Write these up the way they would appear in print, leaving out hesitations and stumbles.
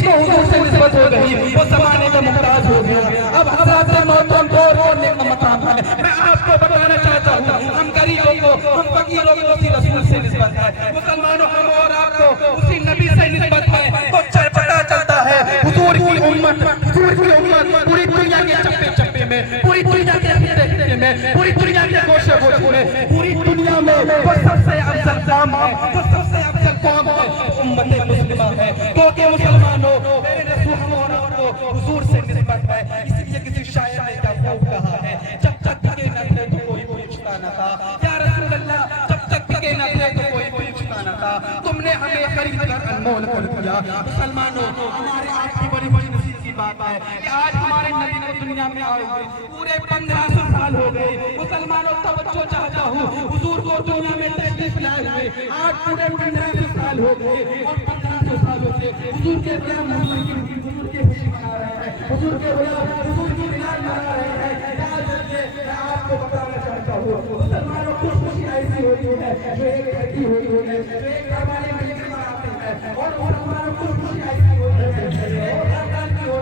जिसको हुजूर से निस्बत हो गई वो ज़माने का मुमताज हो गया। अब हज़रत मौतों को रोने का मकाम है। मैं आपको बताना चाहता हूँ, हम गरीबों को, हम फकीरों को उसी रसूल से निस्बत है। मुसलमानों हम और आपको उसी नबी से निस्बत है। तो पता चलता है हुजूर की उम्मत पूरी दुनिया के चप्पे चप्पे में, पूरी दुनिया के हिस्से हिस्से में, पूरी दुनिया के गोशे गोशे में, पूरी दुनिया में वो सबसे अफजल कौम है, वो सबसे अफजल कौम है, उम्मत मुस्लिमा है। क्योंकि मुसलमानों मेरे रसूल और आपको हुजूर से निस्बत है। इसलिए किसी शायर ने क्या खूब कहा है, जब तक के न थे तो कोई पूछता न था। या रसूल अल्लाह, जब तक के न थे तो कोई पूछता न था। तुमने हमें खरीद कर अनमोल कर दिया। मुसलमानों हमारे आपकी बड़ी बड़ी नसीब की बात है कि आज हमारे नबी को दुनिया में आए हुए पूरे 1500 साल हो गए। मुसलमानों तवज्जो चाहता हूँ, हुजूर को दुनिया में तशरीफ लाए हुए आज पूरे 1500 साल हो गए। और 1500 सालों से हुजूर के प्यार हुजूर के खुशी मना रहे हैं, हुजूर के हुजूर की मिलाद मना रहे हैं। मैं आपको बताना चाहता हूँ, मुसलमानों को खुशी ऐसी होती है जो एक लड़की होती है, जो एक घर वाले मिलकर मनाते हैं। और मुसलमानों को खुशी ऐसी होती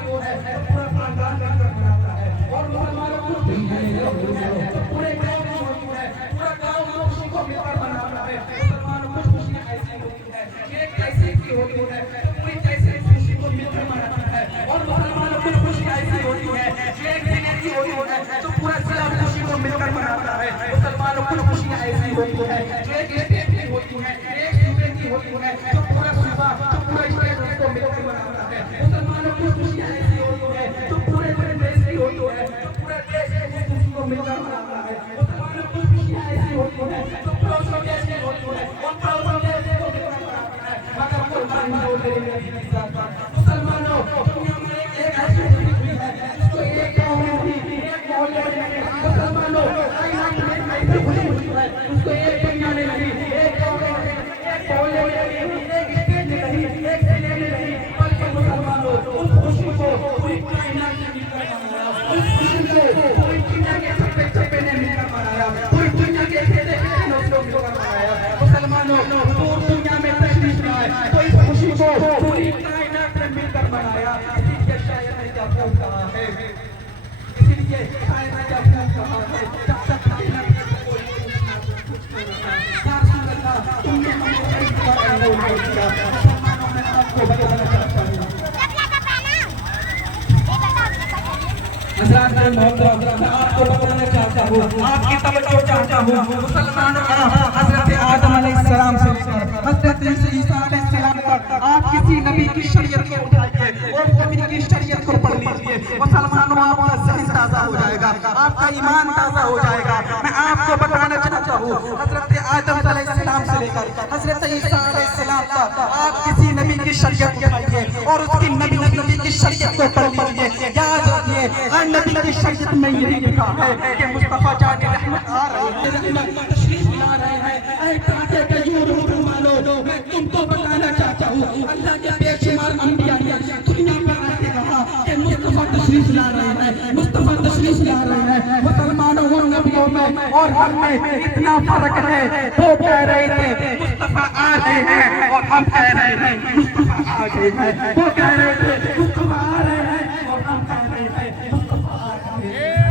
है पूरा खानदान मिलकर मनाता है। और मुसलमानों को खुशी ऐसी होती है तो पूरे गांव में होती है, पूरा गांव खुशी को मिलकर मनाता है। मुसलमानों को खुशी ऐसी होती है, एक कैसे की होती है तो पूरी कैसे खुशी को मिलकर मनाता है। और मुसलमानों को खुशी ऐसी होती है, एक दिन की होती है तो पूरा जिला खुशी को मिलकर मनाता है। मुसलमानों को खुशी ऐसी होती है, एक स्टेट की होती है, एक सूबे की होती है तो पूरा सूबा तो पूरा स्टेट उसको मिलकर मनाता है। मुसलमानों को खुशी ऐसी होती है तो पूरे देश की होती है तो पूरा देश खुशी को मिलकर मनाता है। मुसलमानों को खुशी ऐसी होती है तो पड़ोसी देश की होती है और पड़ोसी देश को मिलकर मनाता है। मगर कुर्बानी हो गई नबी की जात पर। मुसलमानों दुनिया में एक ऐसी हुई है जिसको एक गांव में भी एक मोहल्ले में मुसलमानों कायनात में ऐसी खुशी हुई है उसको एक दुनिया में नहीं, एक गांव में नहीं, एक मोहल्ले में नहीं, एक स्टेट में नहीं, एक जिले में नहीं, बल्कि मुसलमानों उस खुशी को पूरी कायनात ने मिलकर मनाया। उस खुशी को पूरी दुनिया के चप्पे चप्पे ने मिलकर मनाया, पूरी दुनिया के हिस्से हिस्से ने उसको मिलकर मनाया। मुसलमानों हुजूर दुनिया में तशरीफ लाए तो इस खुशी को पूरी कायनात ने मिलकर मनाया। इसीलिए शायर ने क्या खूब कहा है, इसीलिए शायर ने क्या खूब कहा है, जब तक कायनात में कोई कुछ नहीं था। या रसूल अल्लाह, तुमने हमें खरीद कर अनमोल कर दिया। मुसलमानों मैं आपको बताना चाहता हूँ, मैं आपको बताना चाहता हूँ, आपकी तवज्जो चाहता हूँ। मुसलमानों हज़रत आदम अलैहिस्सलाम से हज़रत ईसा अलैहिस्सलाम तक आप किसी नबी की शरीयत को उठाइए और नबी की शरीयत को पढ़ लीजिए। मुसलमानों आपका ज़हन ताज़ा हो जाएगा, आपका ईमान ताज़ा हो जाएगा। मैं आपको बताना चाहता हूँ, हज़रत आदम अलैहिस्सलाम से लेकर हज़रत ईसा अलैहिस्सलाम तक आप किसी नबी की शरीयत उठाइए और उसकी नबी की शरीयत को पढ़ लीजिए। याद रखिए, हर नबी की शरीयत में यही लिखा है कि मुस्तफा जान रहमत आ रहे हैं, तशरीफ ला रहे हैं। ऐ कांटे के यूं मुसलमानों, मैं तुमको बताना चाहता हूँ, अल्लाह के बेशुमार अंबिया ने दुनिया पर आके कहा कि मुस्तफा तशरीफ ला रहे हैं, मुस्तफा तशरीफ ला रहे हैं। मुसलमानों उन नबियों में और हम में इतना फर्क है, वो कह रहे थे मुस्तफा आ रहे हैं और हम कह रहे हैं मुस्तफा आ गए हैं। वो कह रहे थे मुस्तफा आ रहे हैं और हम कह रहे हैं मुस्तफा आ गए हैं।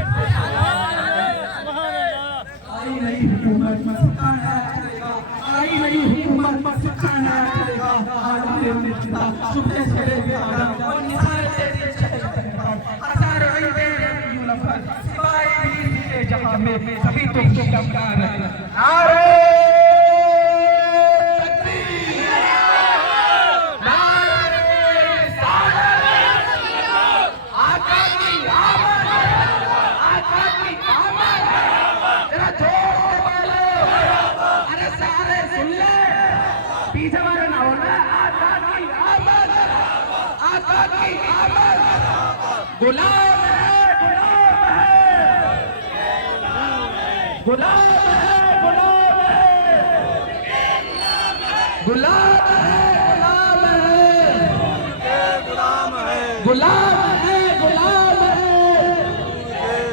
आई नई हुकूमत मस्ताना चलेगा, आई नई हुकूमत मस्ताना चलेगा। आलम मिलता सुबह से आराम और निसार तेरी चलेगा। हजार अईदे युलफत सिवाय भी जहां में सभी तो चमकार है। नारे गुलाम है, गुलाम है, गुलाम है, गुलाम है, गुलाम है, गुलाम है,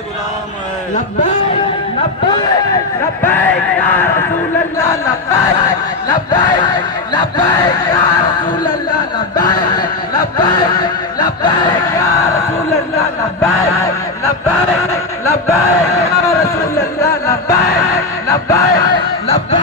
गुलाम है। लब्बैक लब्बैक लब्बैक या रसूल अल्लाह, लब्बैक लब्बैक लब्बैक या रसूल अल्लाह, लब्बैक लब्बैक लब्बैक या रसूल अल्लाह लब्बैक लब्बैक लब्बैक या रसूल अल्लाह लब्बैक लब्बैक लब्बैक